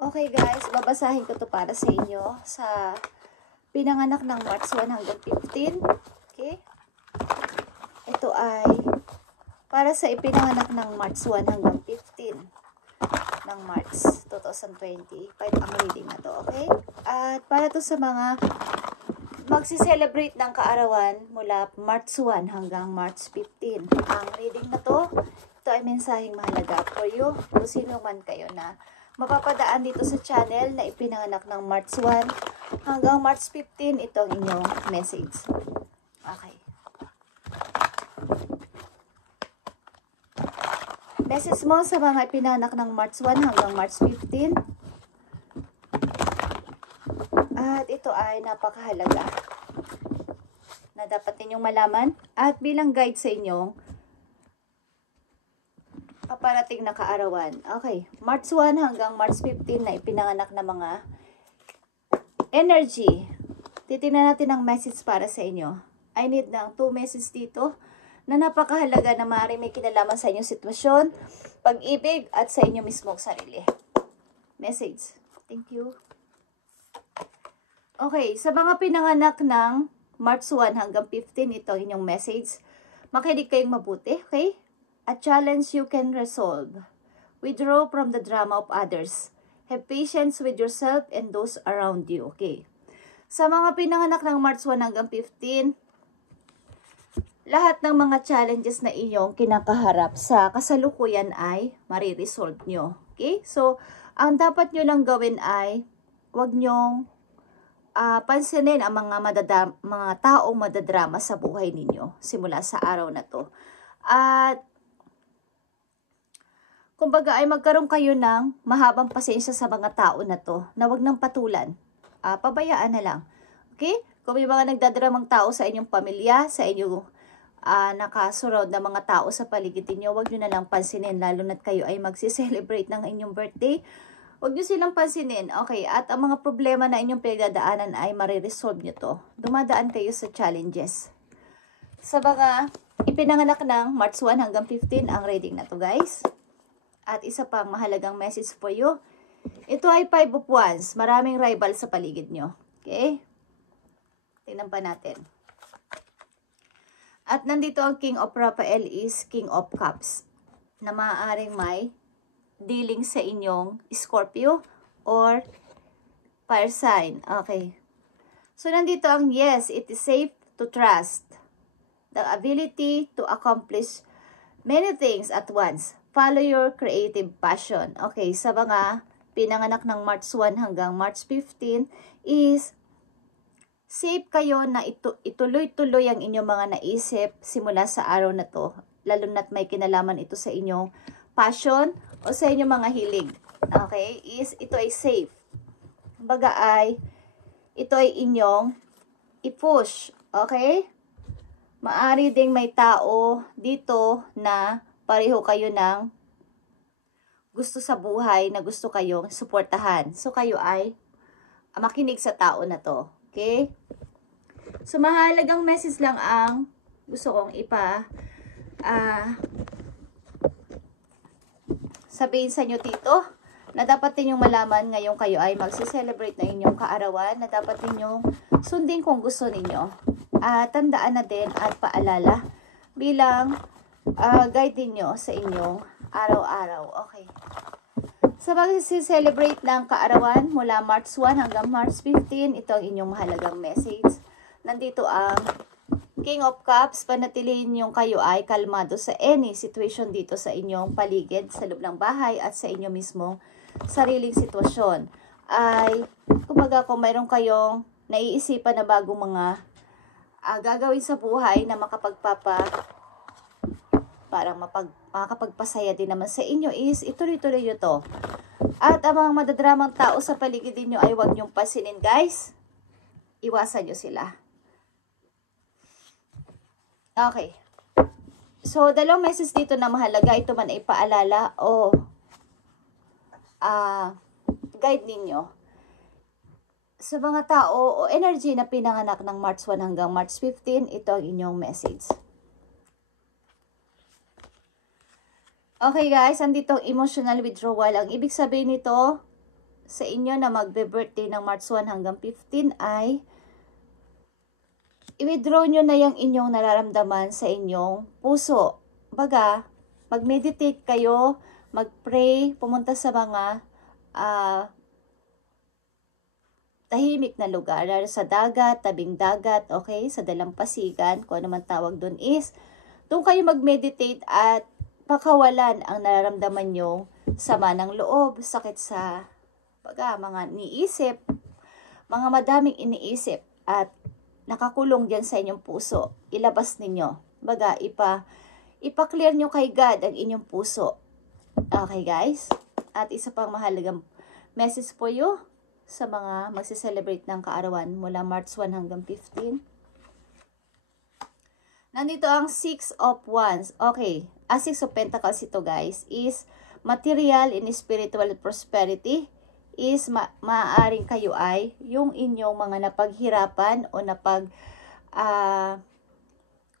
Okay guys, babasahin ko to para sa inyo sa pinanganak ng March 1 hanggang 15. Okay? Ito ay para sa ipinanganak ng March 1 hanggang 15 ng March 2025 ang reading na to. Okay? At para to sa mga magsi-celebrate ng kaarawan mula March 1 hanggang March 15. Ang reading na to, ito ay mensaheng mahalaga for you kung sino man kayo na mapapadaan dito sa channel na ipinanganak ng March 1 hanggang March 15. Ito ang inyong message. Okay. Message mo sa mga ipinanganak ng March 1 hanggang March 15. At ito ay napakahalaga na dapat ninyong malaman at bilang guide sa inyong paparating na kaarawan. Okay, March 1 hanggang March 15 na ipinanganak na mga energy. Titingnan natin ang message para sa inyo. I need ng 2 messages dito na napakahalaga na maaari may kinalaman sa inyong sitwasyon, pag-ibig at sa inyo mismong sarili. Message. Thank you. Okay, sa mga pinanganak ng March 1 hanggang 15, ito inyong message. Makinig kayong mabuti, okay? A challenge you can resolve. Withdraw from the drama of others. Have patience with yourself and those around you. Okay. Sa mga pinanganak ng March 1 hanggang 15, lahat ng mga challenges na inyong kinakaharap sa kasalukuyan ay mariresolve nyo. Okay? So, ang dapat nyo lang gawin ay huwag nyong pansinin ang mga taong madadrama sa buhay ninyo simula sa araw na to. At kumbaga ay magkaroon kayo ng mahabang pasensya sa mga tao na to na wag nang patulan. Pabayaan na lang. Okay? Kung may mga nagdadramang tao sa inyong pamilya, sa inyong nakasurround na mga tao sa paligid niyo, wag nyo na lang pansinin lalo na't kayo ay magsi-celebrate ng inyong birthday. Wag nyo silang pansinin. Okay? At ang mga problema na inyong pinagdadaanan ay mariresolve nyo to. Dumadaan kayo sa challenges. Sa mga ipinanganak ng March 1 hanggang 15 ang reading na to guys. At isa pang mahalagang message for you. Ito ay 5 of Wands. Maraming rival sa paligid nyo. Okay? Tingnan pa natin. At nandito ang King of Raphael is King of Cups. Na maaaring may dealing sa inyong Scorpio or fire sign. Okay. So nandito ang yes, it is safe to trust. The ability to accomplish many things at once. Follow your creative passion. Okay, sa mga pinanganak ng March 1 hanggang March 15 is safe kayo na ituloy-tuloy ang inyong mga naisip simula sa araw na to. Lalo na't may kinalaman ito sa inyong passion o sa inyong mga hilig. Okay, ito ay safe. Kumbaga ito ay inyong i-push. Okay? Maari ding may tao dito na pareho kayo ng gusto sa buhay na gusto kayong suportahan. So, kayo ay makinig sa tao na to. Okay? So, mahalagang message lang ang gusto kong sabihin sa inyo dito na dapat ninyong malaman ngayong kayo ay magsi-celebrate na inyong kaarawan na dapat ninyong sundin kung gusto ninyo. Tandaan na din at paalala bilang guide ninyo sa inyong araw-araw. Okay. Sa magsi-celebrate ng kaarawan mula March 1 hanggang March 15, ito ang inyong mahalagang message. Nandito ang King of Cups. Panatilihin yung kayo ay kalmado sa any situation dito sa inyong paligid, sa loob ng bahay at sa inyo mismong sariling sitwasyon. Ay, kumbaga kung mayroon kayong naiisipan na bagong mga gagawin sa buhay na makakapagpasaya din naman sa inyo is ituloy-tuloy nyo to. At ang mga madadramang tao sa paligid niyo ay huwag nyong pasinin guys. Iwasan nyo sila. Okay. So, dalawang message dito na mahalaga. Ito man ay paalala o guide ninyo. Sa mga tao o energy na pinanganak ng March 1 hanggang March 15, ito ang inyong message. Okay guys, andito ang emotional withdrawal. Ang ibig sabihin nito, sa inyo na magbe-birthday ng March 1 hanggang 15 ay i-withdraw nyo na yung inyong nararamdaman sa inyong puso. Baga, mag-meditate kayo, mag-pray, pumunta sa mga tahimik na lugar, sa dagat, tabing dagat, okay, sa dalampasigan, kung ano man tawag doon is, doon kayo mag-meditate at pakawalan ang nararamdaman nyo sama ng loob, sakit sa mga iniisip, mga madaming iniisip at nakakulong diyan sa inyong puso. Ilabas ninyo. Baga, ipa-clear nyo kay God ang inyong puso. Okay guys? At isa pang mahalagang message for you sa mga magse-celebrate ng kaarawan mula March 1 hanggang 15. Nandito ang 6 of Wands. Okay, 6 of Pentacles ito guys is material and spiritual prosperity is maaaring kayo ay yung inyong mga napaghirapan o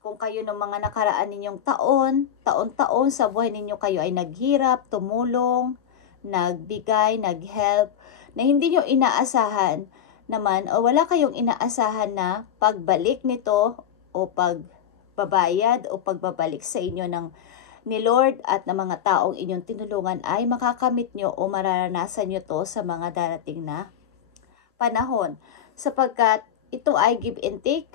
kung kayo ng mga nakaraan ninyong taon-taon sa buhay ninyo kayo ay naghirap, tumulong, nagbigay, nag-help, na hindi nyo inaasahan naman o wala kayong inaasahan na pagbalik nito o pagbabayad o pagbabalik sa inyo ni Lord at ng mga taong inyong tinulungan ay makakamit nyo o mararanasan nyo to sa mga darating na panahon. Sapagkat ito ay give and take.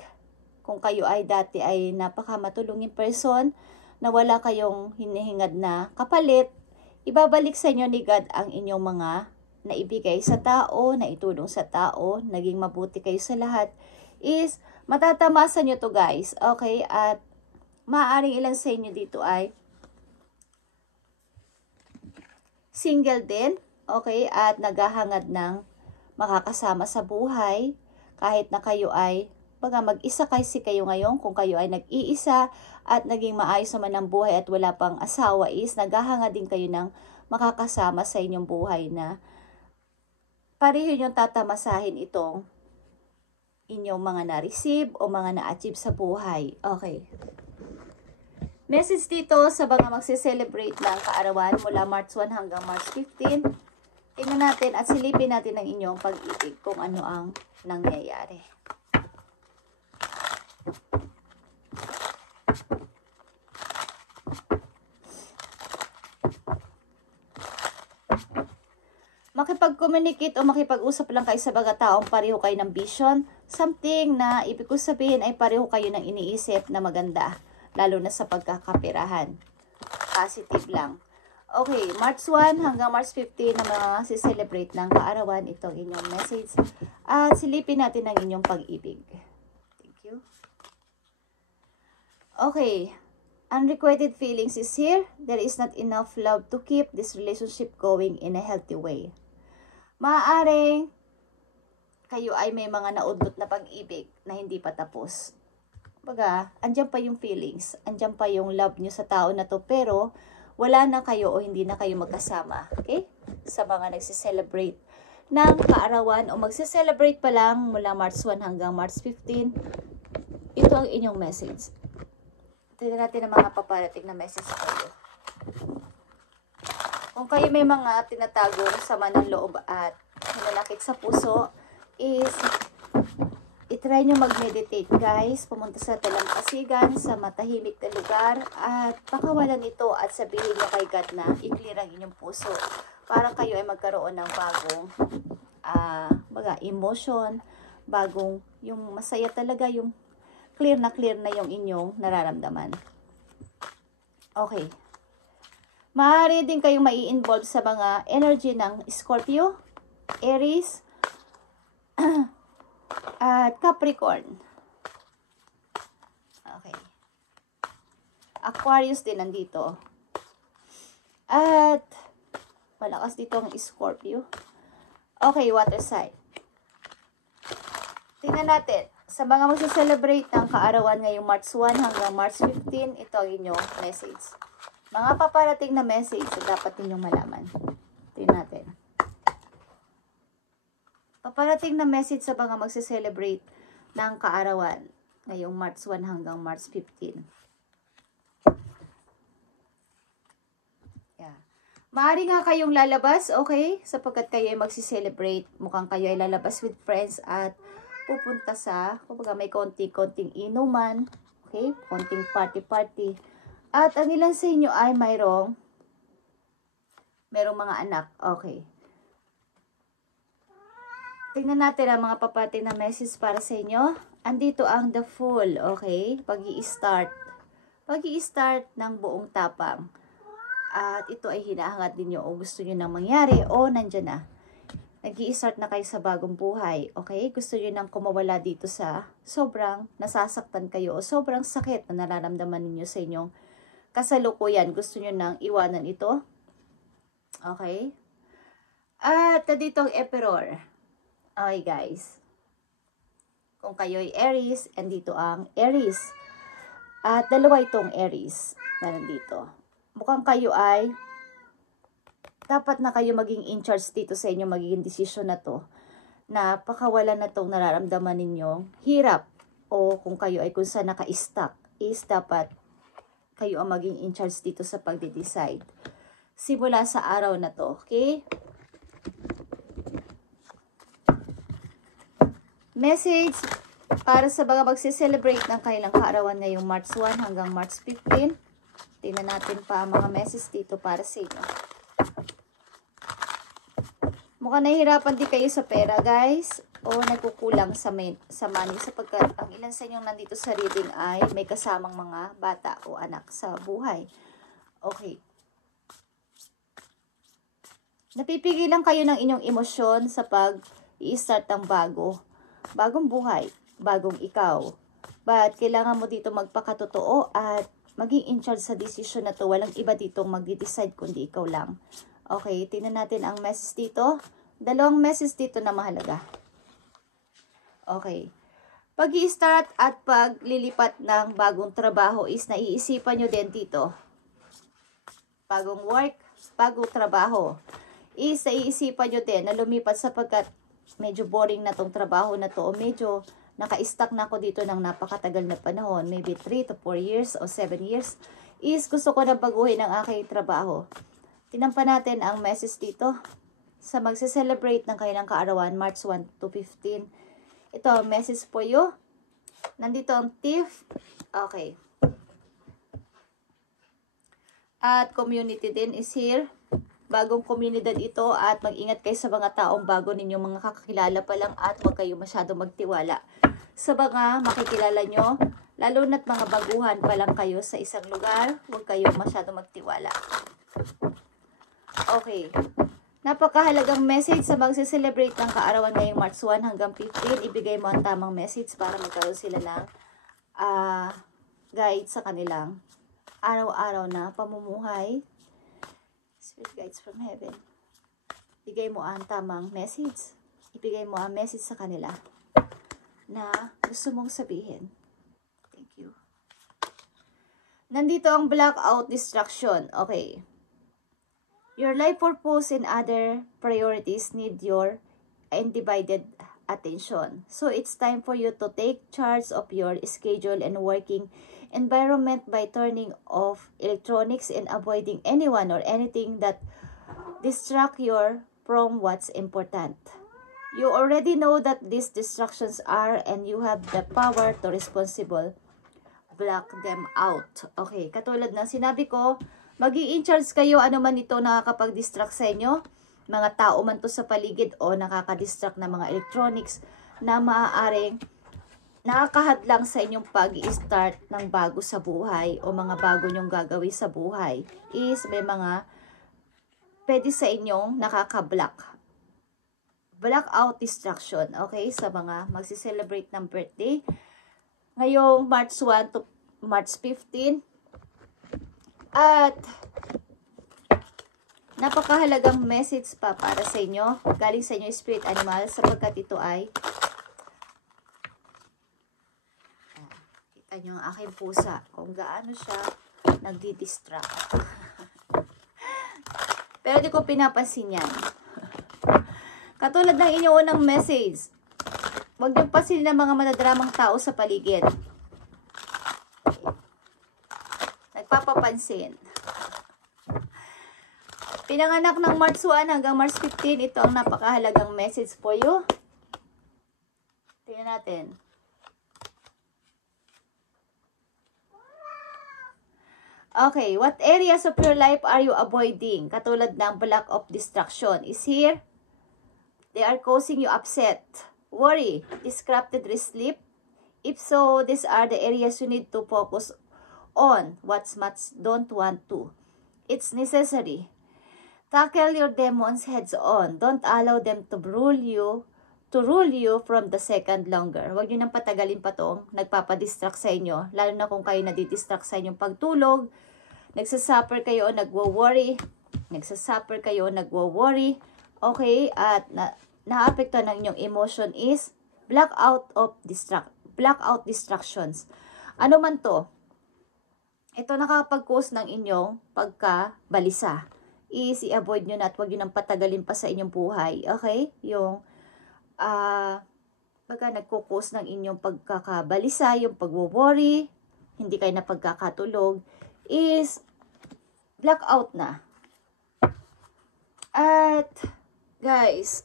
Kung kayo ay dati ay napakamatulungin person na wala kayong hinihingad na kapalit, ibabalik sa inyo ni God ang inyong mga naibigay sa tao, naitulong sa tao, naging mabuti kayo sa lahat, is matatamasan nyo to guys. Okay? At maaaring ilan sa inyo dito ay single din. Okay? At naghahangad ng makakasama sa buhay. Kahit na kayo ay mag-isa kasi kayo ngayon, kung kayo ay nag-iisa at naging maayos naman ang buhay at wala pang asawa is naghahangad din kayo ng makakasama sa inyong buhay na pareho yung tatamasahin itong inyong mga na-receive o mga na-achieve sa buhay. Okay. Message dito sa mga magse-celebrate ng kaarawan mula March 1 hanggang March 15. Tingnan natin at silipin natin ang inyong pag-ibig kung ano ang nangyayari. Makipag-communicate o makipag-usap lang kayo sa mga taong pareho kayo ng vision. Something na ibig ko sabihin ay pareho kayo ng iniisip na maganda. Lalo na sa pagkakapirahan. Positive lang. Okay, March 1 hanggang March 15 na mga si-celebrate ng kaarawan. Itong inyong message. At silipin natin ang inyong pag-ibig. Thank you. Okay. Unrequited feelings is here. There is not enough love to keep this relationship going in a healthy way. Maaaring kayo ay may mga naudlot na pag-ibig na hindi pa tapos. Baga, andyan pa yung feelings, andyan pa yung love nyo sa tao na to, pero wala na kayo o hindi na kayo magkasama. Okay? Sa mga nagsiselebrate ng kaarawan o magsiselebrate pa lang mula March 1 hanggang March 15, ito ang inyong message. Tignan natin ang mga paparating na message sa kayo. Kung kayo may mga tinatagong sama ng loob at hinanakit sa puso, is itry nyo mag-meditate guys. Pumunta sa talampasigan, sa matahimik na lugar, at pakawalan ito at sabihin nyo kay God na i-clear ang inyong puso. Para kayo ay magkaroon ng bagong emotion, bagong, yung masaya talaga, yung clear na yung inyong nararamdaman. Okay. Maaari din kayong mai-involve sa mga energy ng Scorpio, Aries, at Capricorn. Okay. Aquarius din nandito. At malakas dito ang Scorpio. Okay, water sign. Tingnan natin. Sa mga magse-celebrate ng kaarawan ngayong March 1 hanggang March 15, ito ang inyong message. Mga paparating na message na dapat ninyong malaman. Tingnan natin. Paparating na message sa mga magse-celebrate ng kaarawan ngayong March 1 hanggang March 15. Yeah. Maaari nga kayong lalabas, okay? Sapagkat kayo ay magsi-celebrate. Mukhang kayo ay lalabas with friends at pupunta sa, kumbaga may konting inuman, okay? Konting party-party. At ang ilan sa inyo ay merong mga anak, okay? Tingnan natin ang mga papati na message para sa inyo. Andito ang the Fool, okay? Pag-i-start ng buong tapang. At ito ay hinahangad ninyo o gusto nyo nang mangyari o nandyan na. Nag-i-start na kayo sa bagong buhay. Okay? Gusto nyo nang kumawala dito sa sobrang nasasaktan kayo o sobrang sakit na nararamdaman ninyo sa inyong kasalukuyan. Gusto nyo nang iwanan ito. Okay? At dito ang Emperor. Okay guys. Kung kayo ay Aries, andito ang Aries. At dalawa itong Aries na nandito. Mukhang kayo ay dapat na kayo maging in charge dito sa inyong magiging desisyon na to. Na pakawalan na itong nararamdaman ninyong hirap. O kung kayo ay kung saan naka-stuck is dapat kayo ang maging in charge dito sa pagde-decide. Simula sa araw na to. Okay? Message para sa mga magse-celebrate ng kailang kaarawan ngayong March 1 hanggang March 15. Tingnan natin pa ang mga message dito para sa inyo. Mukhang nahihirapan din kayo sa pera, guys. O nagkukulang sa money. Sapagkat ang ilan sa inyong nandito sa reading ay may kasamang mga bata o anak sa buhay. Okay. Napipigilan kayo ng inyong emosyon sa pag-i-start ng bagong buhay, bagong ikaw. But kailangan mo dito magpakatotoo at maging in charge sa decision na to. Walang iba ditong magde-decide kundi ikaw lang. Okay, tingnan natin ang message dito. Dalawang message dito na mahalaga. Okay. Pag-i-start at paglilipat ng bagong trabaho is naiisipan nyo din dito. Bagong work, bagong trabaho. Is naiisipan nyo din na lumipat sapagkat medyo boring na tong trabaho na to o medyo naka-stuck na ako dito ng napakatagal na panahon, maybe 3 to 4 years o 7 years, is gusto ko na baguhin ang aking trabaho. Tinampan natin ang message dito sa magse-celebrate ng kailang kaarawan, March 1 to 15. Ito, message for you. Nandito ang Thief. Okay. At community din is here. Bagong komunidad ito at mag-ingat kayo sa mga taong bago ninyong mga kakakilala pa lang at huwag kayo masyado magtiwala sa mga makikilala nyo, lalo na't mga baguhan pa lang kayo sa isang lugar, huwag kayo masyado magtiwala. Okay. Napakahalagang message sa magse-celebrate ng kaarawan ngayong March 1 hanggang 15. Ibigay mo ang tamang message para magkaroon sila ng guide sa kanilang araw-araw na pamumuhay. Spirit guides from heaven. Ibigay mo ang tamang message. Ibigay mo ang message sa kanila na gusto mong sabihin. Thank you. Nandito ang blackout distraction. Okay. Your life purpose and other priorities need your undivided attention. So it's time for you to take charge of your schedule and working environment by turning off electronics and avoiding anyone or anything that distract you from what's important. You already know that these distractions are and you have the power to responsible block them out. Okay, katulad ng sinabi ko, mag-i-in charge kayo ano man ito nakakapag-distract sa inyo, mga tao man to sa paligid o nakaka-distract na mga electronics na maaaring nakakahadlang sa inyong pag-i-start ng bago sa buhay o mga bago nyong gagawin sa buhay is may mga pwede sa inyong nakaka-block. Blackout distraction, okay? Sa mga magsi-celebrate ng birthday. Ngayong March 1 to March 15. At napakahalagang message pa para sa inyo. Galing sa inyo spirit animal sapagkat ito ay kita nyo ang aking pusa kung gaano siya nagdi-distract. Pero di ko pinapansin yan. Katulad ng inyong unang message, huwag niyong pansinin ng mga madadramang tao sa paligid. Nagpapapansin. Pinanganak ng March 1 hanggang March 15, ito ang napakahalagang message for you. Tingnan natin. Okay, what areas of your life are you avoiding? Katulad ng block of distraction is here. They are causing you upset, worry, disrupted sleep. If so, these are the areas you need to focus on. What's much don't want to. It's necessary. Tackle your demons heads on. Don't allow them to rule you from the second longer. Huwag nyo nang patagalin pa tong nagpapadistract sa inyo. Lalo na kung kayo nadidistract sa inyong pagtulog. Nagsasuffer kayo, nagwo-worry. Nagsasuffer kayo, nagwo-worry. Okay, at naapekto ng inyong emotion is blackout distractions. Ano man to? Ito nakakapag-cause ng inyong pagkabalisa. Is i-avoid nyo na at huwag nyo nang patagalin pa sa inyong buhay. Okay? Yung pagka nagkukos ng inyong pagkakabalisa, yung pagwo-worry, hindi kayo na pagkakatulog, is blackout na. At guys,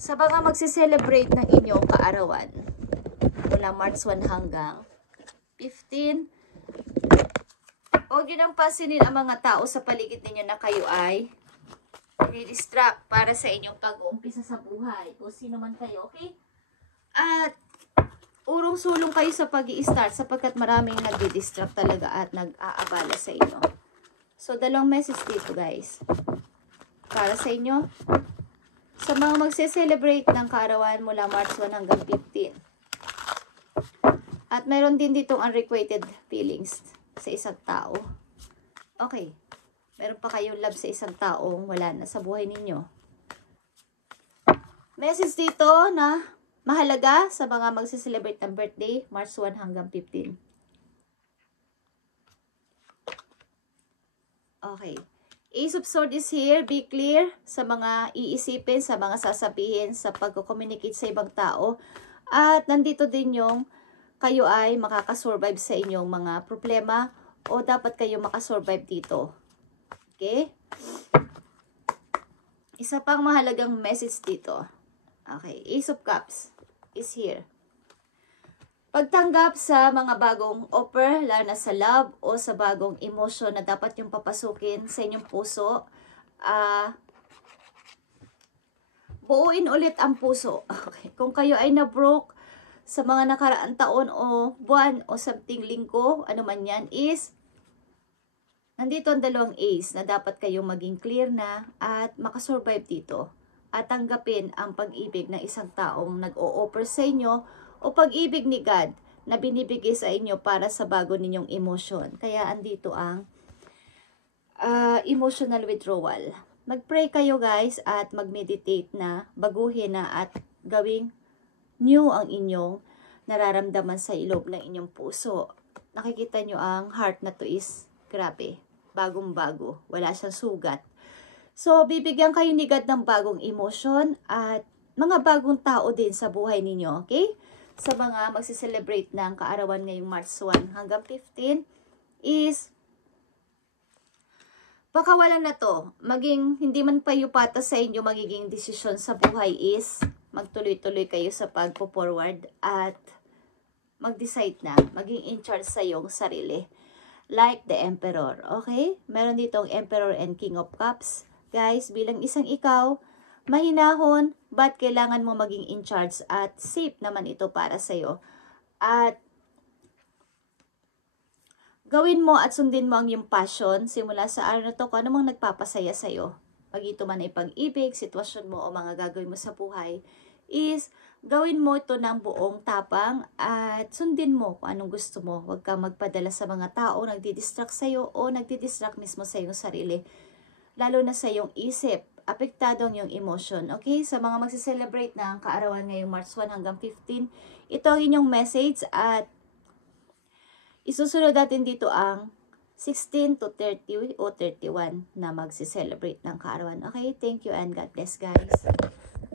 sa mga magse-celebrate ng inyong kaarawan, mula March 1 hanggang 15, huwag nyo nang pasinin ang mga tao sa paligid ninyo na kayo ay i-distract para sa inyong pag-uumpisa sa buhay. O sino man kayo, okay? At urong-sulong kayo sa pag-i-start sapagkat maraming nag-distract talaga at nag-aabala sa inyo. So, dalawang message dito, guys. Para sa inyo, sa mga magse-celebrate ng kaarawan mula March 1 hanggang 15. At meron din ditong unrequited feelings sa isang tao. Okay. Meron pa kayong love sa isang taong wala na sa buhay ninyo. Message dito na mahalaga sa mga magse-celebrate ng birthday, March 1 hanggang 15. Okay. Ace of Swords is here. Be clear sa mga iisipin, sa mga sasabihin, sa pag-communicate sa ibang tao. At nandito din yung kayo ay makakasurvive sa inyong mga problema o dapat kayo makasurvive dito. Okay? Isa pang mahalagang message dito. Okay. Ace of Cups is here. Pagtanggap sa mga bagong offer, lalo na sa love o sa bagong emotion na dapat yung papasukin sa inyong puso, buuin ulit ang puso. Okay. Kung kayo ay na-broke sa mga nakaraang taon o buwan o something linggo, ano man yan, is nandito ang dalawang ace na dapat kayong maging clear na at makasurvive dito. At tanggapin ang pag-ibig ng isang taong nag-o-offer sa inyo o pag-ibig ni God na binibigay sa inyo para sa bago ninyong emotion. Kaya andito ang emotional withdrawal. Mag-pray kayo guys at mag-meditate na baguhin na at gawing new ang inyong nararamdaman sa ilog ng inyong puso. Nakikita nyo ang heart na to is grabe. Bagong-bago. Wala siyang sugat. So, bibigyan kayo ni God ng bagong emotion at mga bagong tao din sa buhay ninyo. Okay? Sa mga magse-celebrate ng kaarawan ngayong March 1 hanggang 15 is pakawalan na to. Maging hindi man payupata sa inyo magiging desisyon sa buhay is magtuloy-tuloy kayo sa pagpo-forward at mag-decide na. Maging in charge sa iyong sarili. Like the Emperor. Okay? Meron ditong Emperor and King of Cups. Guys, bilang isang ikaw, mahinahon, but kailangan mo maging in charge at safe naman ito para sa'yo. At gawin mo at sundin mo ang iyong passion simula sa araw na to kung ano mang nagpapasaya sa'yo. Pag ito man ay pag-ibig, sitwasyon mo o mga gagawin mo sa buhay, is gawin mo ito ng buong tapang at sundin mo kung anong gusto mo. Huwag kang magpadala sa mga tao nagdidistract sa'yo o nagdidistract mismo sa iyong sarili. Lalo na sa iyong isip, apektado ang iyong emotion. Okay? Sa mga magse-celebrate ng kaarawan ngayong March 1 hanggang 15, ito ang inyong message at isusunod natin dito ang 16 to 30 o 31 na magse-celebrate ng kaarawan. Okay? Thank you and God bless guys.